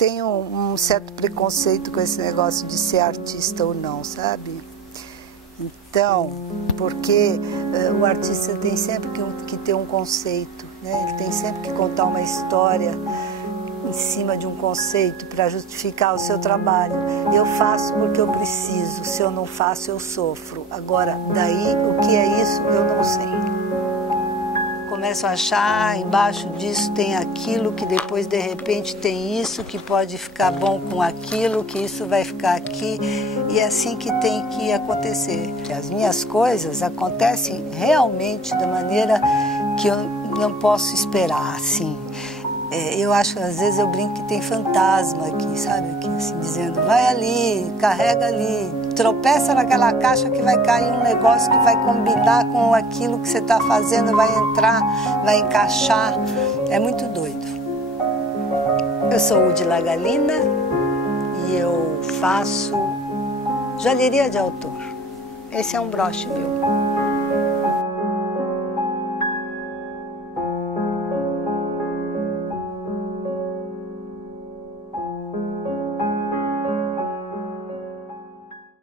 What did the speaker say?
tenho um certo preconceito com esse negócio de ser artista ou não, sabe? Então, porque o artista tem sempre que ter um conceito, né? Ele tem sempre que contar uma história em cima de um conceito para justificar o seu trabalho. Eu faço porque eu preciso, se eu não faço eu sofro. Agora, daí o que é isso eu não sei. Começo a achar, embaixo disso tem aquilo, que depois de repente tem isso, que pode ficar bom com aquilo, que isso vai ficar aqui, e é assim que tem que acontecer. As minhas coisas acontecem realmente da maneira que eu não posso esperar, assim. Eu acho, às vezes eu brinco que tem fantasma aqui, sabe? Aqui, assim, dizendo, vai ali, carrega ali, tropeça naquela caixa que vai cair um negócio que vai combinar com aquilo que você está fazendo, vai entrar, vai encaixar. É muito doido. Eu sou Udila Galina e eu faço joalheria de autor. Esse é um broche meu.